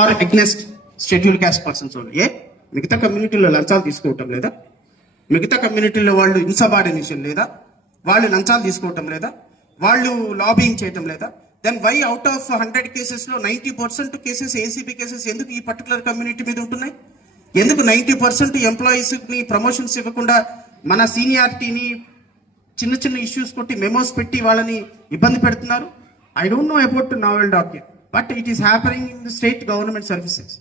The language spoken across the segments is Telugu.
Are against schedule caste persons only. మిగతా కమ్యూనిటీలో లంచాలు తీసుకోవటం లేదా? మిగతా కమ్యూనిటీలో వాళ్ళు ఇన్సబార్డినేషన్ లేదా? వాళ్ళు లంచాలు తీసుకోవటం లేదా? వాళ్ళు లాబింగ్ చేయటం లేదా? దెన్ వై అవుట్ ఆఫ్ 100 కేసెస్లో 90% కేసెస్ ఏసీబీ కేసెస్ ఎందుకు ఈ పర్టికులర్ కమ్యూనిటీ మీద ఉంటున్నాయి? ఎందుకు 90% ఎంప్లాయీస్ని ప్రమోషన్స్ ఇవ్వకుండా మన సీనియారిటీని చిన్న చిన్న ఇష్యూస్ కొట్టి మెమోస్ పెట్టి వాళ్ళని ఇబ్బంది పెడుతున్నారు? I don't know about novel document, but it is happening in the state government services.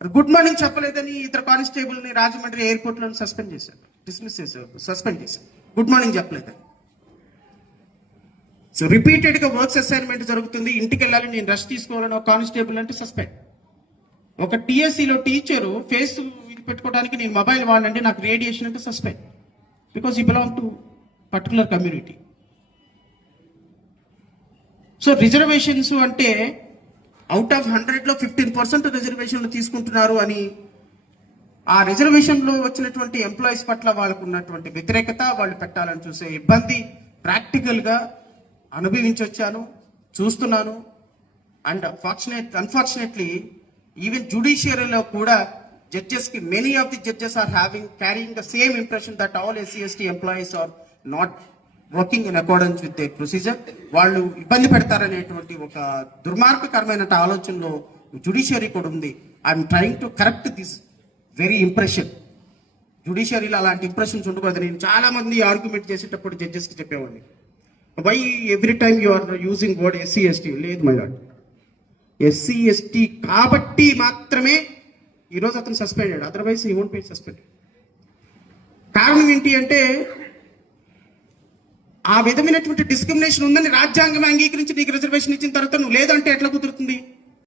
Good morning చెప్పలేదని ఇద్దరు కానిస్టేబుల్ని రాజమండ్రి ఎయిర్పోర్ట్లో సస్పెండ్ చేశారు, డిస్మిస్ చేశారు, సస్పెండ్ చేశారు. గుడ్ మార్నింగ్ చెప్పలేదని. సో రిపీటెడ్గా వర్క్స్ అసైన్మెంట్ జరుగుతుంది, ఇంటికి వెళ్ళాలి, నేను రెస్ట్ తీసుకోవాలని ఒక కానిస్టేబుల్ అంటే సస్పెండ్. ఒక టీఎస్సీలో టీచరు ఫేస్ ఇది పెట్టుకోవడానికి నేను మొబైల్ వాడండి నాకు రేడియేషన్ అంటే suspend, because you belong to particular community. So reservations అంటే అవుట్ ఆఫ్ 100లో 15% రిజర్వేషన్లు తీసుకుంటున్నారు అని, ఆ రిజర్వేషన్లో వచ్చినటువంటి ఎంప్లాయీస్ పట్ల వాళ్ళకు ఉన్నటువంటి వ్యతిరేకత, వాళ్ళు పెట్టాలని చూసే ఇబ్బంది ప్రాక్టికల్గా అనుభవించొచ్చాను, చూస్తున్నాను. అండ్ అన్ఫార్చునేట్లీ ఈవెన్ జుడిషియరీలో కూడా జడ్జెస్కి many of the judges are carrying the same impression that all SC/ST employees are not working in accordance with the procedure. వాళ్ళు ఇబ్బంది పెడతారనేటువంటి ఒక దుర్మార్గకరమైన ఆలోచనలో జుడిషియరీ కూడా ఉంది. I'm trying to correct this very impression. జుడిషియరీలో అలాంటి ఇంప్రెషన్స్ ఉండకూడదు. నేను చాలా మంది ఆర్గ్యుమెంట్ చేసేటప్పుడు జడ్జెస్కి చెప్పేవాడిని, why every time you are using word SC/ST. లేదు మై లార్డ్, SC/ST కాబట్టి మాత్రమే ఈరోజు అతను సస్పెండ్ అయ్యాడు, otherwise he won't be suspended. కారణం ఏంటి అంటే ఆ విధమైనటువంటి డిస్క్రిమినేషన్ ఉందని రాజ్యాంగం అంగీకరించి నీకు రిజర్వేషన్ ఇచ్చిన తర్వాత నువ్వు లేదంటే ఎట్లా కుదురుతుంది?